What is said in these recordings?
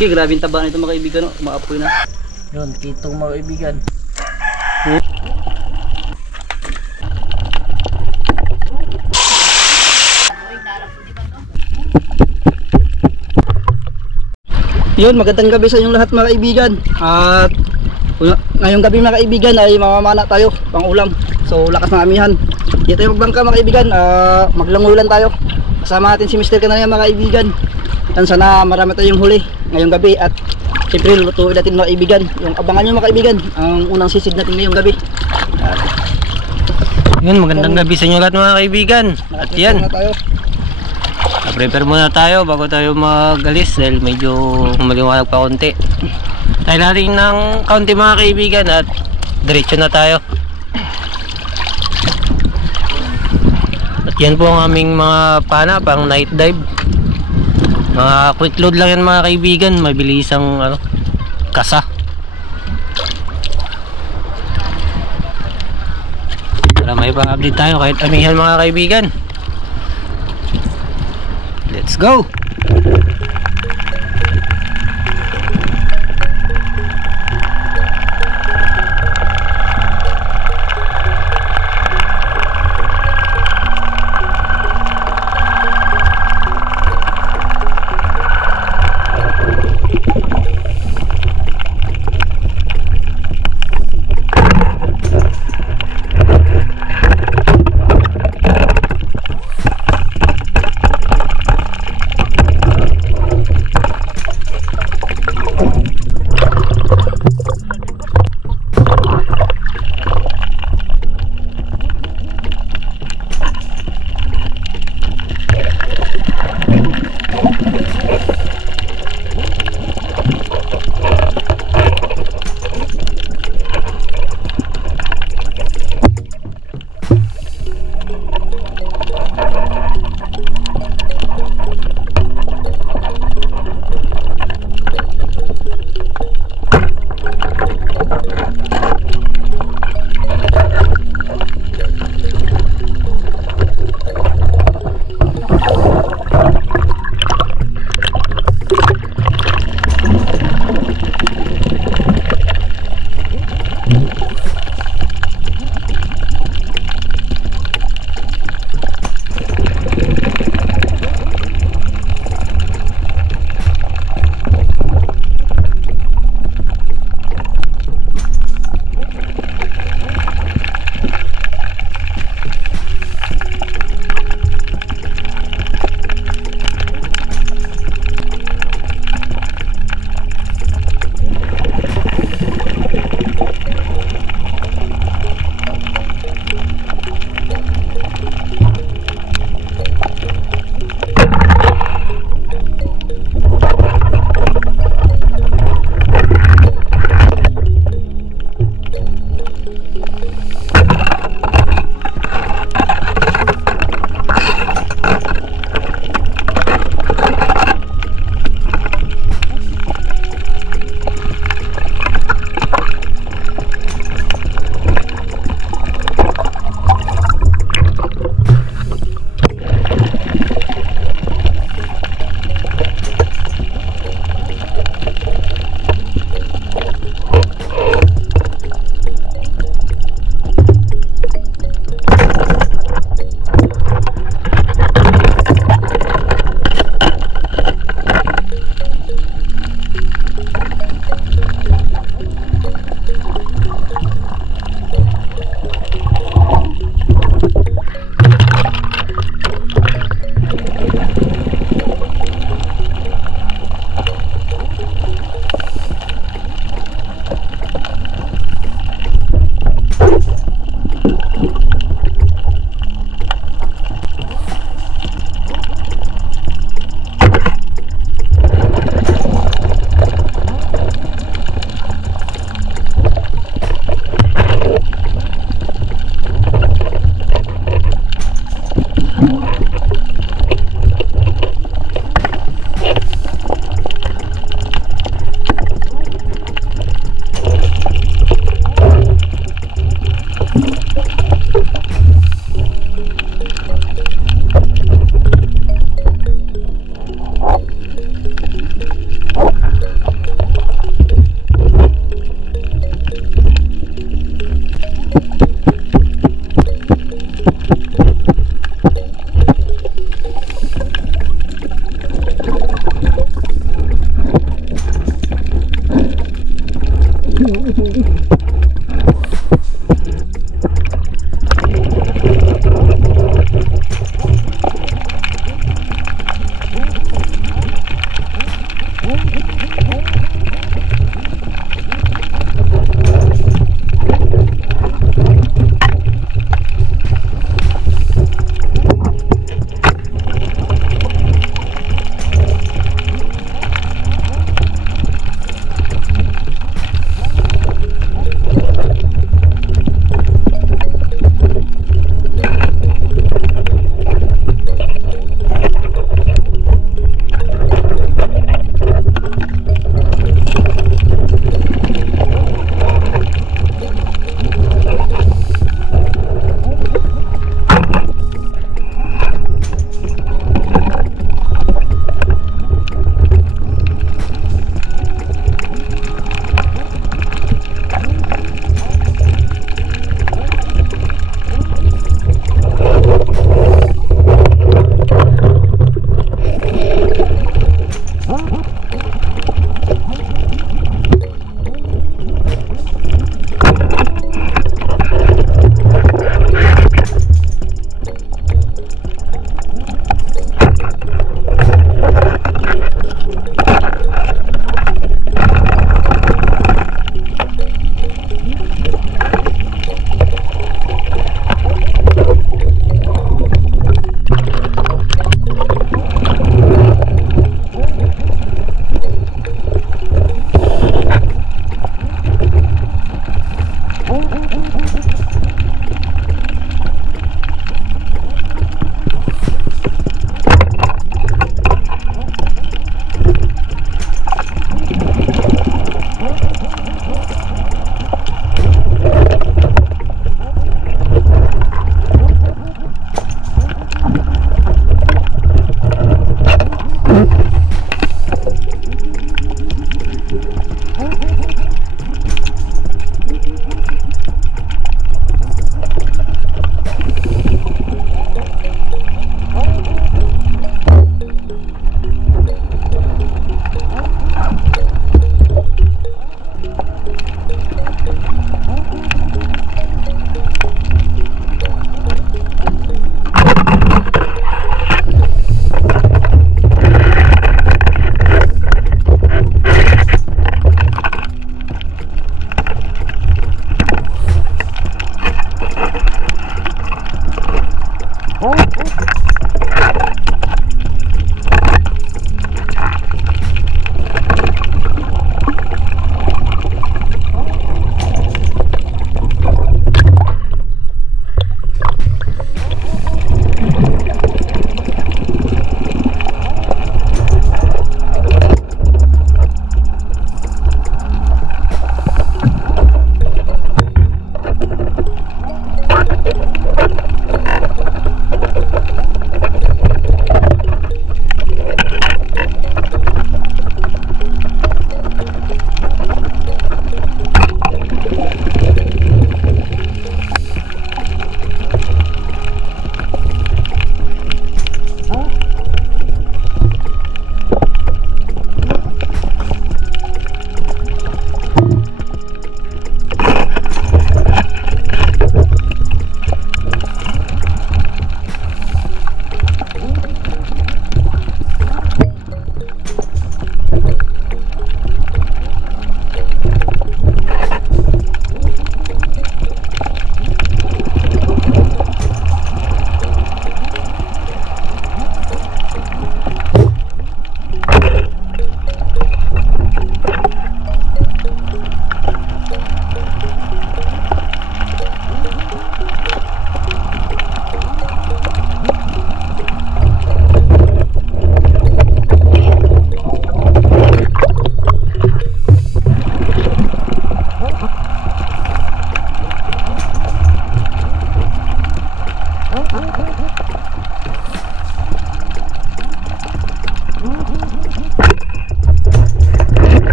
Okay, grabe yung taba nito mga kaibigan, no? Maapoy na. Yun, kitong mga kaibigan. Yun, magandang gabi sa inyong lahat mga kaibigan. At ngayong gabi mga kaibigan ay mamamana tayo pang ulam. So lakas ng amihan. Dito tayo magbangka mga kaibigan, maglangulan tayo. Kasama natin si Mr. Kanaya mga kaibigan. At sana marami tayong huli ngayong gabi. At siyempre lulutuin natin mga kaibigan. Yung abangan nyo mga kaibigan, ang unang sisid natin ngayong gabi. Yun, magandang gabi sa inyo lahat mga kaibigan. At yan, prepare muna tayo bago tayo mag-alis dahil medyo maliwanag pa konti. Tayo natin ng kaunti mga kaibigan at diretso na tayo. At yan po ang aming mga pana pang night dive. Mga quick load lang yan mga kaibigan, mabilisang kasa. Para may pang-update tayo kahit amihan mga kaibigan. Let's go!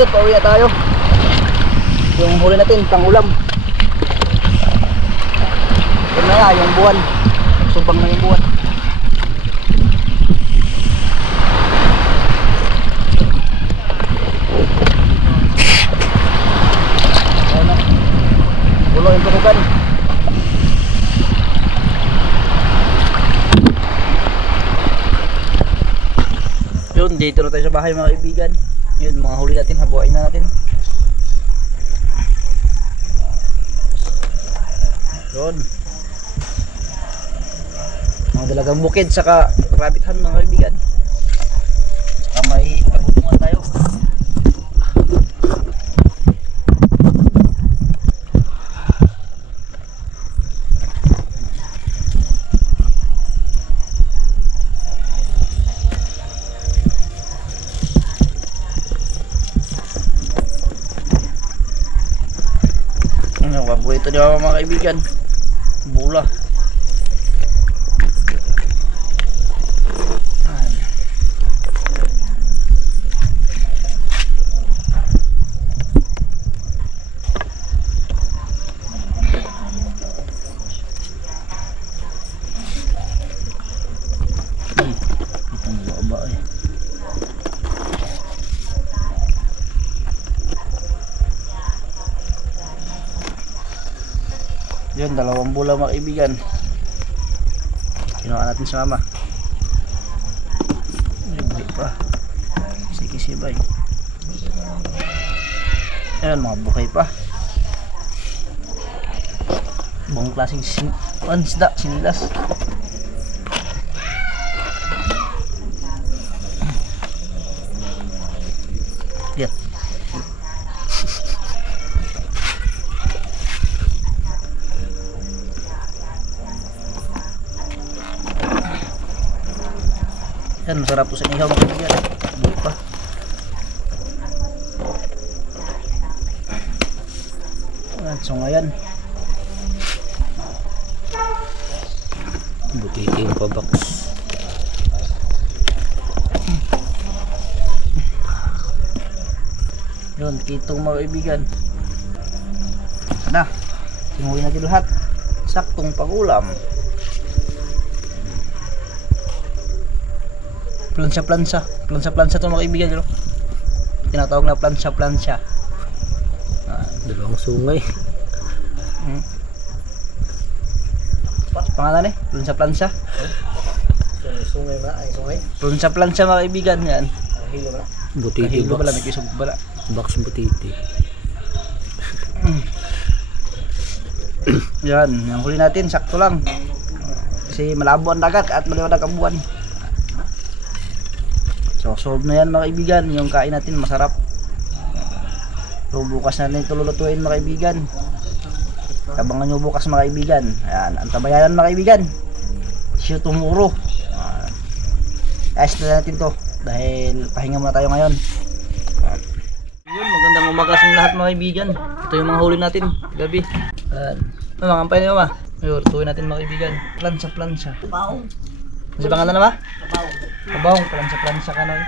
idol, pauwi na tayo. Yung huli natin, pang ulam. Yun na nga, yung buwan. Subang na yung buwan. Bulo yung turugan. Yun, dito na tayo sa bahay mga kaibigan. Yun, mga huli natin, habuain na natin. Yun, mga dalagang bukid saka rabithan mga kaibigan. Saka may pagutungan tayo. Ano, paborito niyo mga kaibigan, bula. Itong baba eh. Yun, dalawang bula mga kaibigan. Kinuha natin sa mama. Libre pa. Sikisibay. Ayan, mga bukay pa. Buong klaseng isda, sinilas. Yan. Yan, masarap po sa ihaw mga kaibigan. Buo pa. Yan, so ngayon Butiti yung pabox. yun, kitong mga kaibigan. Sana, sinuwi natin lahat. Saktong pag-ulam. Plansa-plansa. Plansa-plansa ito mga kaibigan. Pero tinatawag na plansa-plansa. Dalawang sungay. Pangalan eh, plansa-plansa. Sungay ba? Ay, sungay? Plansa-plansa mga kaibigan. Yan. Butiti Kahilo box. pala, nagkisog pala. Box butiti. Yan, yung huli natin, sakto lang. Kasi malabo ang dagat at maliwanag ang buwan. So, solve na yan mga kaibigan. Yung kain natin masarap. So, bukas na rin ito lulutuin mga kaibigan. Tabangan nyo bukas mga kaibigan. Ayan, ang tabayanan mga kaibigan. Siyo tumuro. Ayos na natin to. Dahil pahinga muna tayo ngayon. Yun, magandang umaga sa lahat mga kaibigan. Ito yung mga huli natin gabi. Ayan. Mga kampay niyo ba? Ayun, lutuin natin mga kaibigan. Plansa-plansa. Kabaw. Kasi pangalan na ba? Kabaw. Kabaw, plansa-plansa ka na eh.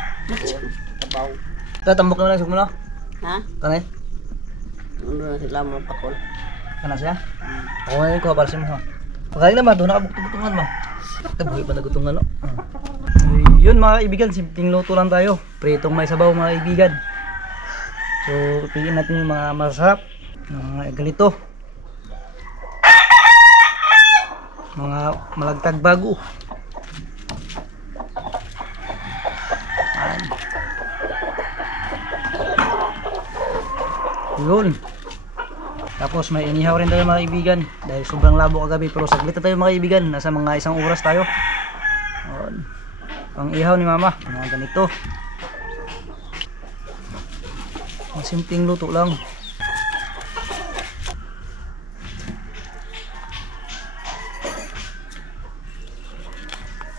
Kabaw. Ito, tambok naman lang, sug mo na. Ha? Tanay? Ano na sila mga pakol? Kana siya? Ako na yun, kuha para siya mo. Pagkain naman, doon nakabukto-butungan mo. Ito, buhay pa nagutungan no? Yun mga kaibigan, simpleng luto lang tayo. Pritong may sabaw mga kaibigan. So, piliin natin yung mga masarap. Mga ganito. Mga malagtag bago. Ayan. Yun. Tapos may inihaw rin tayo mga kaibigan. Dahil sobrang labo kagabi. Pero saglit na tayo mga kaibigan. Nasa mga 1 oras tayo. Ayan. Pang ihaw ni mama. Mga ganito. Mga simpleng luto lang.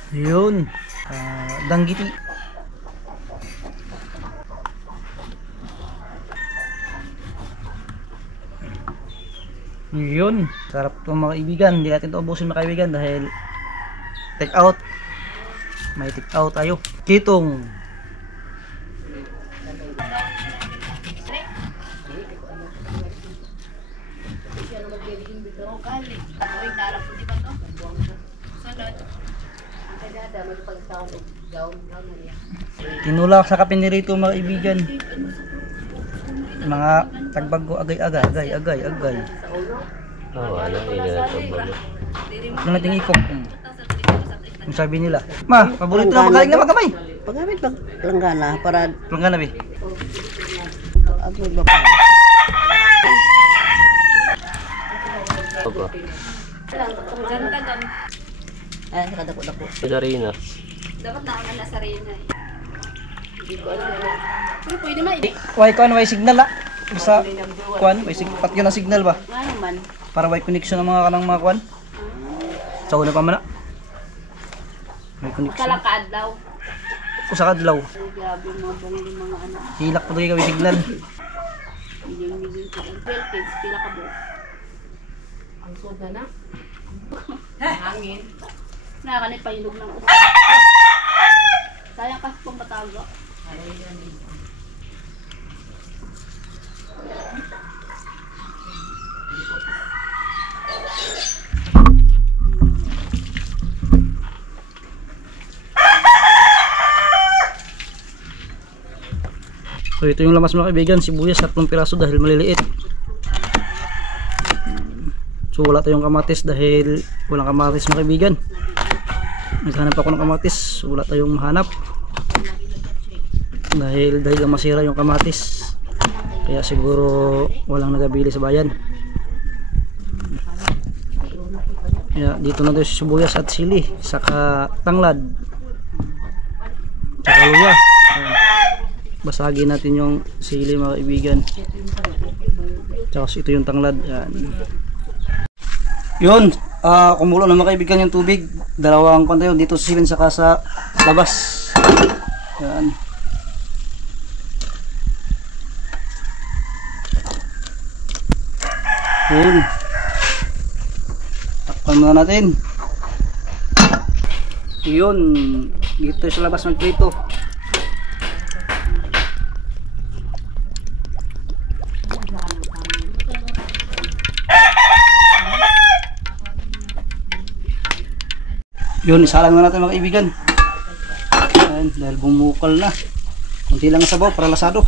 Yun. Danggiti. Yun. Sarap itong mga kaibigan. Hindi natin ito ubusin mga kaibigan dahil take out. May take out tayo. Kitong. Tinulak sa kapinirito mga kaibigan. Mga tagbago agay. Oo, ano, hindi na ito bago. Ano nating ikop? Ang sabi nila. Ma, paborito na magaling na magamay. Paggamit pag langgana para Planggana be. abot ba pa. Opo. Ay, nakadako-dako. Sa Rina. Dapat nauna na sa Reyna eh. Pero pwede ma Way signal ah. Sa kuan, pat yun ang signal ba? Ano man? Para may connection ng mga kanang mga kuan. Sa una pa man ah. May connection. kalakad daw. Usa ka adlaw. Grabe mga bangli mga ano. Hilak pa daw kay signal. Medium ko. 12 kids, pila ka bo. Ang suga na. Hangin. Nakakanip pa yung lug ng uso. Sayang kasi pong batago. So ito yung lamas mga kaibigan, sibuyas 3 piraso dahil maliliit. So wala tayong kamatis dahil walang kamatis mga kaibigan. Naghanap ako ng kamatis, wala tayong mahanap. Dahil lang masira yung kamatis. Kaya siguro walang nagabili sa bayan. Kaya dito na tayo si sibuyas at sili, saka tanglad. Saka luya. Basagin natin yung sili mga kaibigan. Tapos ito yung tanglad. Yan. Yun, kumulo na mga kaibigan yung tubig. Dalawang pantayo dito sa silin saka sa labas. Yan. Yun. Takpan muna natin. Yun, dito sa labas magprito. Yun, isa lang na natin mga kaibigan. Ayan, dahil bumukal na. Kunti lang ang sabaw para lasado.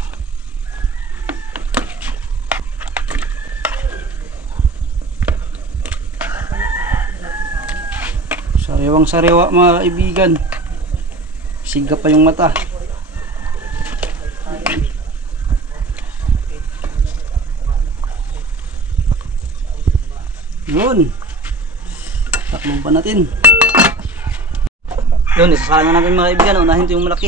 Sariwang sariwa mga kaibigan. Siga pa yung mata. Yun. Taklong pa natin. Yun, isasalang na natin mga kaibigan. Unahin ito yung malaki.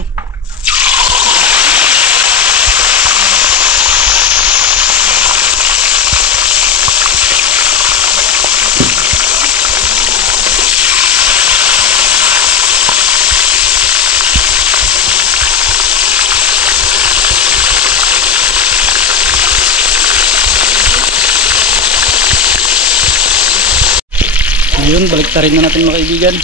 Yun, baliktarin na natin mga kaibigan.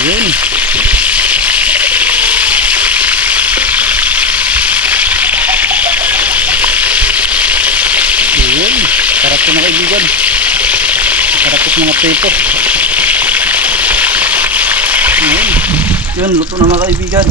Yun. Yun. Sarap ko mga kaibigan. Sarap ko sa mga prito. Yun. Yun, luto na mga kaibigan.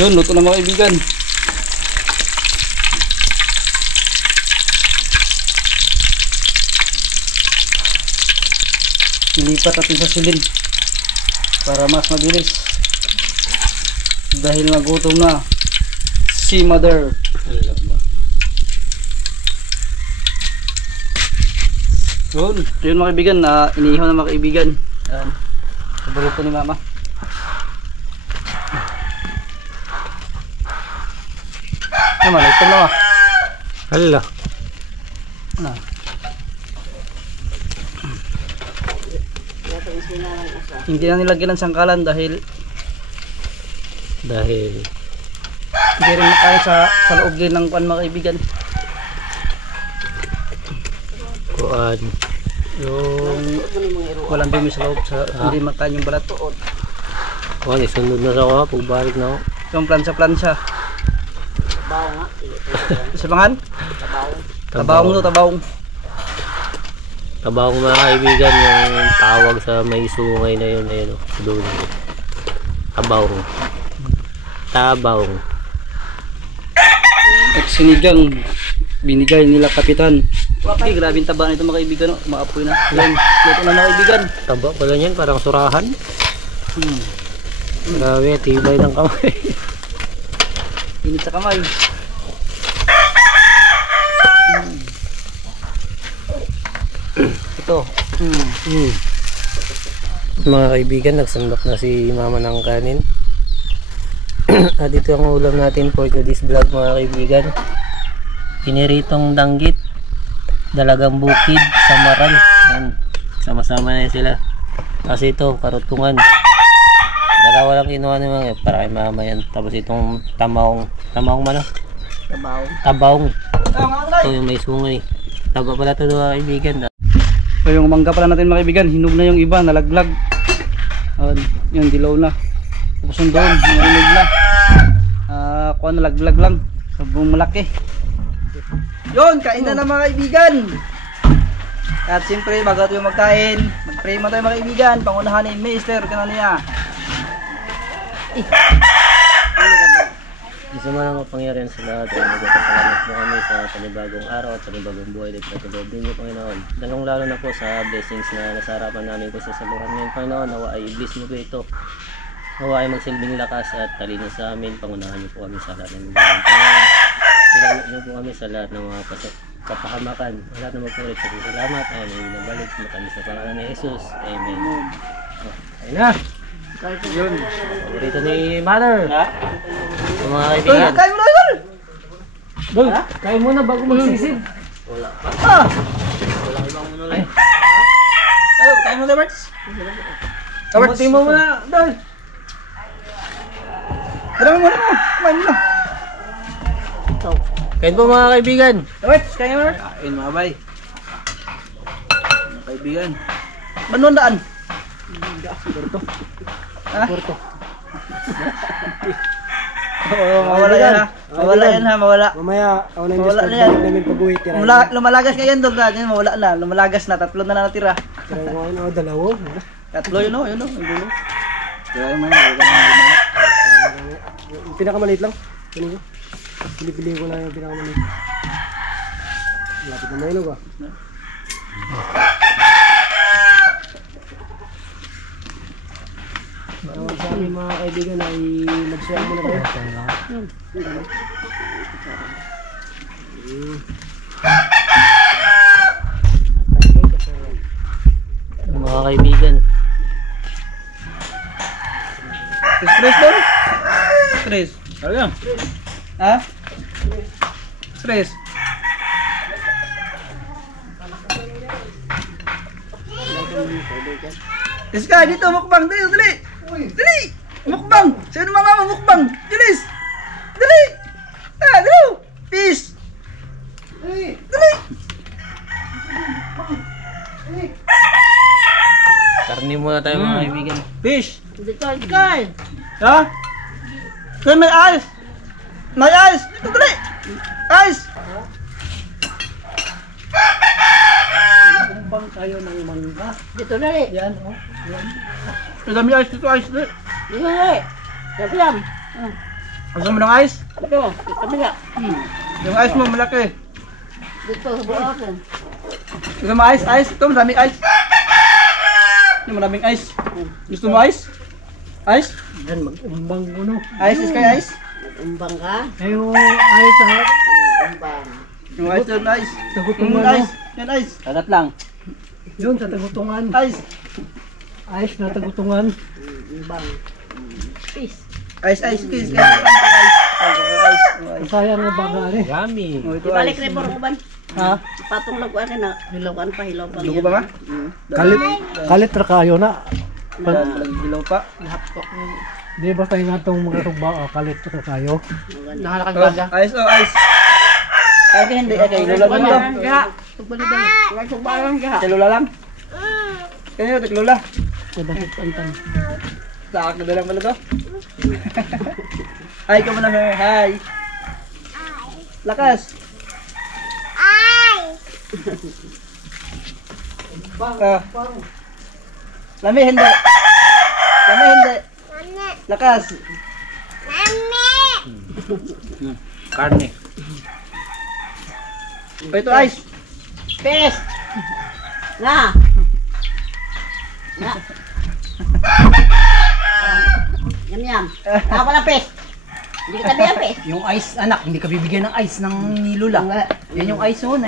Yun, luto na mga kaibigan. Ilipat natin sa silin para mas mabilis dahil nagutom na si mother. Yun mga kaibigan, iniihaw na mga kaibigan. Yan. Paborito ni mama. Naman, ito na. Hala. Ano? Hindi na nilagyan ng sangkalan dahil hindi rin makain sa loob din ng kuan mga kaibigan. Kuan. Yung walang dumi sa loob, hindi makain yung balat. Kuan, isunod na sa ako, pagbalik na ako. Yung plansa-plansa. Sa bangan? Tabawong. Tabawong mga kaibigan, yung tawag sa may sungay na yun, ayun o, sa dulo. Tabawong. At sinigang binigay nila kapitan. Okay, grabing taba nito mga kaibigan, maapoy na. Yan, luto na mga kaibigan. Taba pala niyan, parang surahan. Grabe, tibay ng kamay. Init sa kamay. Ito. Mga kaibigan, nagsandok na si mama ng kanin. At ito ang ulam natin for today's vlog mga kaibigan. Piniritong danggit, dalagang bukid, samaran. Yan, sama-sama na sila. Kasi ito, karutungan. Dalawa lang kinuha ni mga para kay mama yan. Tapos itong tamawong mano? Tabawong. Ito yung may sungay. Taba pala ito mga kaibigan. So yung mangga pala natin mga kaibigan, hinog na yung iba, nalaglag. Yung dilaw na. Tapos yung doon, hinog na. Kuha nalaglag lang. Sabong malaki. Yun, kain na mga kaibigan. At siyempre, bago tayo magkain, mag-pray mo tayo mga kaibigan. Pangunahan ni Mr. Kananiya. Isa man ang kapangyarihan sa lahat ay nagpapasalamat po kami sa panibagong araw at panibagong buhay dito sa loob ninyo, Panginoon. Lalong lalo na po sa blessings na nasa harapan namin po sa saluhan ngayon, Panginoon. Nawa ay i-bless niyo po ito. Nawa ay magsilbing lakas at talino sa amin. Pangunahan niyo po kami sa lahat ng mga Panginoon. Ilayo niyo po kami sa lahat ng mga kapahamakan. Lahat ng magpulit sa salamat ay nabalik mo kami sa pangalan ni Jesus. Amen. Ayun na! Yun. Paborito ni Mother. Yung mga kaibigan. Kain mo na yun! Dol, kain muna bago magsisid. Wala ibang muna lang. Kain mo na, Berts. Kamutin mo muna, Dol. Tara mo muna mo. Kumain mo na. Kain po mga kaibigan. Berts, kain mo na. Kain mga bay. Mga kaibigan. Banuan daan. Porto. Ha? Porto. Mawala yan ha. Mawala yan ha, mawala. Mamaya, ako na yung Mawala Diyos na yan. namin pag-uwi. Tirahin Lumalagas ka yan, Dog. Mawala na. Lumalagas na. Tatlo na natira. ko ano, dalawa. Tatlo yun o, yun o. Yung dulo. Kaya mo Yung pinakamaliit lang. Pili ko. Pili ko na yung pinakamaliit. Lapit na mailog ah. Sa aming mga kaibigan ay mag-share muna kayo. Mga kaibigan. Stress doon? Stress. Talaga? Ha? Stress. Iska, dito mukbang. Dali, dali. Dali. Mukbang. Sino mama mukbang? Bilis. Dali. Dali. Peace. Dali. Karni muna tayo mga kaibigan. Fish. Dito, Sky. Ha? Kaya may ice. May ice. Dito dali. Ice. Kumbang tayo ng mangga. Dito, dali. Yan, oh. Yan. Dami ice dito, ice dali. Dito, dali. Sabi lang. Gusto mo ng ice? Dito, sabi lang. Yung ice mo malaki. Dito, sa buwan. Gusto mo ice? Ice? Ito, maraming ice. Ito, maraming ice. Gusto mo ice? Ice? Yan, mag-umbang ko no. Ice is kay ice? Umbang ka? Ayo, ayos ha. Umbang. Yung ice doon, ice. Sagot Yung mo ano. ice. Yan ice. Kagat lang. Yun, sa tagutungan. Ice. Ayos na tagutungan. Bang. Peace. Ice, ice, please. Ice. Sayang na baga rin. Yummy. Oh, ito Ibalik ice. rin po uban. Ha? Patong laguan na. Hilawan pa, hilaw pa. Dugo ba nga? Kalit ra kayo na. Hilaw pa. Di basta yung atong mga tugba, kalit ra kayo. Nakalakad Oh, baga. ice, oh, ice. Kaya hindi, kay Lola lang to. Wala sugbalan ka. Kay Lola lang. Kaya ito, kay Lola. Sabahit pantang. Sa akin na lang pala to. Hi ka muna, hi. Lakas. Lami hindi. Lami hindi. Lakas. Karne. O ito ice. Peace. Na. Na. Yam yam. Ah, wala peace. Hindi ka tabi ang peace. Yung ice, anak, hindi ka bibigyan ng ice ng ni Lola. Yan yung ice oh,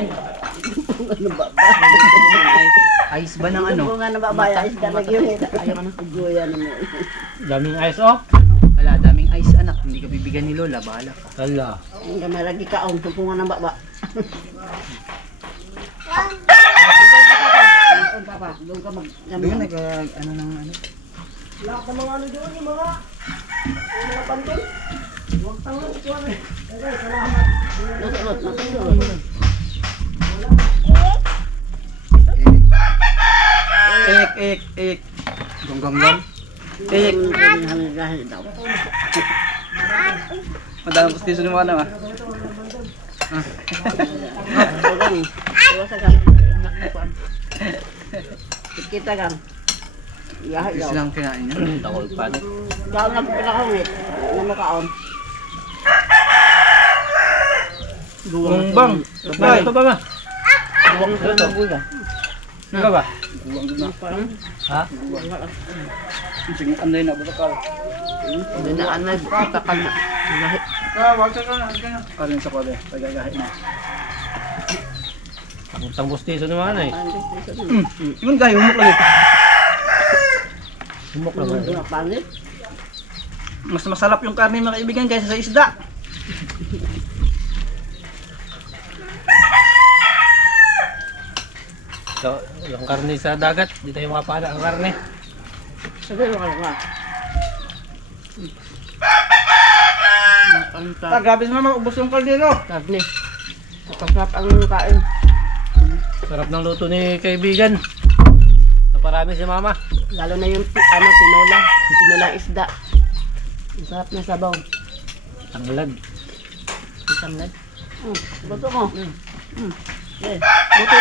ice ba ng ano? Kung nga nababaya, is ka nagyunit. Ayaw ka na kuguya na mo. Daming ice oh. Wala, daming ice anak, hindi ka bibigyan ni Lola, bahala ka. Hala. Ang gamay lagi ka, ang tupungan ng baba. Doon papa, doon ka mag... Doon ano ng ano? Nasulot, nasulot. Ik. Gong. Ik. Hanggang daw. Madami gusto ni mga ano ah. Kita kan. Lahat Gusto daw. lang kinain niya. Takol pa. Daw na pinakahungit. Namakaon. Gongbang. Ito ba ba? Buwang sa buga. Ano ba? Guwang doon na. Ha? Sige, anday na bakal. Dinaan na, takal na. Lahat. Wag ka na. Alin sa kwade, tagagahin na. Ang bustiso naman eh. Yun gahi, humok lang ito. Humok naman. Mga pangit. Mas masarap yung karne mga kaibigan kaysa sa isda. So, yung karne sa dagat, di tayo makapala ang karne. Sabi mo ka nga. Grabe sa mama, ubos yung kaldero. Karne. Kapasap ang kain. Sarap ng luto ni kaibigan. Naparami si mama. Lalo na yung tinola. Yung tinola isda. Ang sarap na sabaw. Tanglad. Ang tanglad. Buto mo. Eh, buto.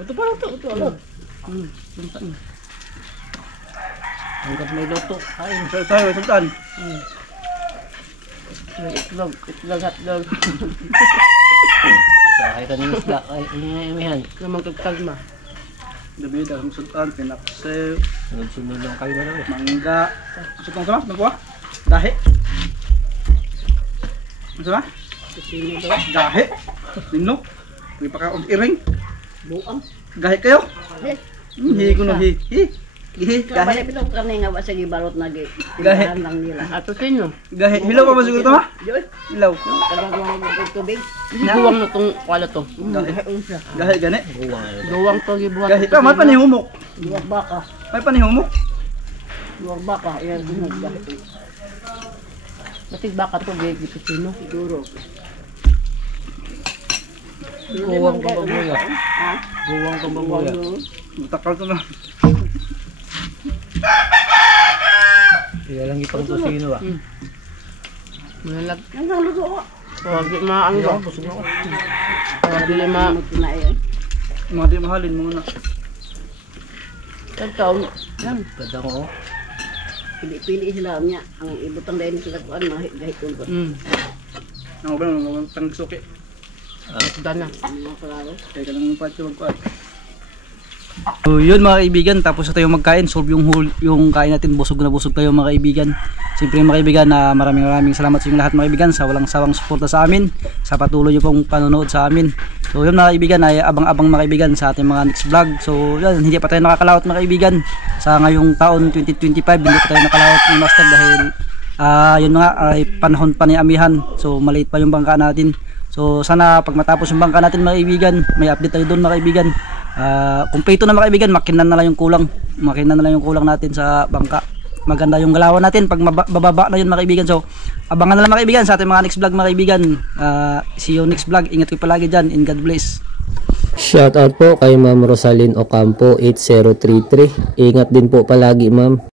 Luto pa luto. Buto. Hanggat may luto. Kain. Tayo, sultan. Itlog. Itlog hotdog. Sa kahit anong isda. Ay, imihan. Namang kagkalma. Gabi dagang sultan, pinakse, Sunod-sunod lang kayo na rin. mangga. Sultan sama, nagkuha? Dahi. Ano sama? Sino daw? Dahi. Nino. May paka-iring. Buang. Gahi kayo. Eh. Hi ko no hi. Gihi, Kaya gahi. pala pinong karne nga ba sa gibalot na Gahi. tindahan lang nila. Ato sino? Gahi. Hilaw pa ba siguro ito ha? Diyoy. Hilaw. Tagagawa mo ng tubig. Buwang na tong kwala to. Gahi gani. Buwang to gibuhat. Gahi pa, may panihumok. Buwang baka. May panihumok. Buwang baka. Ayan, buwang gahi. Batig baka to, gigi sino? Siguro. Buwang ka babuya. Ha? Buwang ka babuya. Takal to na. Kaya lang ipang tosino ah. Malalag. Ang luto ko. Huwag di maano ba? Huwag di ma... Mga di mahalin mo na. Ito, yan. Ganda ko. Pili-pili sila niya. Ang ibutang dahil sila kuan, mahigahit ko. Ang ba nang tang suki. Dana. Mga kalaro. Kaya ka lang pati magkuat. So yun mga kaibigan, tapos na tayo magkain, solve yung kain natin, busog na busog tayo mga kaibigan. Siyempre mga kaibigan, maraming salamat sa inyong lahat mga kaibigan sa walang sawang suporta sa amin, sa patuloy nyo pong panonood sa amin. So yun mga kaibigan, ay abang-abang mga kaibigan sa ating mga next vlog. So yun, hindi pa tayo nakakalawat mga kaibigan sa ngayong taon 2025, hindi pa tayo nakalawat ni Master dahil yun nga, ay panahon pa ni amihan, so maliit pa yung bangka natin. So sana pag matapos yung bangka natin mga kaibigan, may update tayo doon mga kaibigan. Kumpleto na mga kaibigan, makinan na lang yung kulang natin sa bangka. Maganda yung galawan natin pag bababa na yun mga kaibigan. So abangan na lang mga kaibigan sa ating mga next vlog mga kaibigan. See you next vlog, ingat kayo palagi dyan, and God bless. Shout out po kay Ma'am Rosalyn Ocampo 8033. Ingat din po palagi ma'am.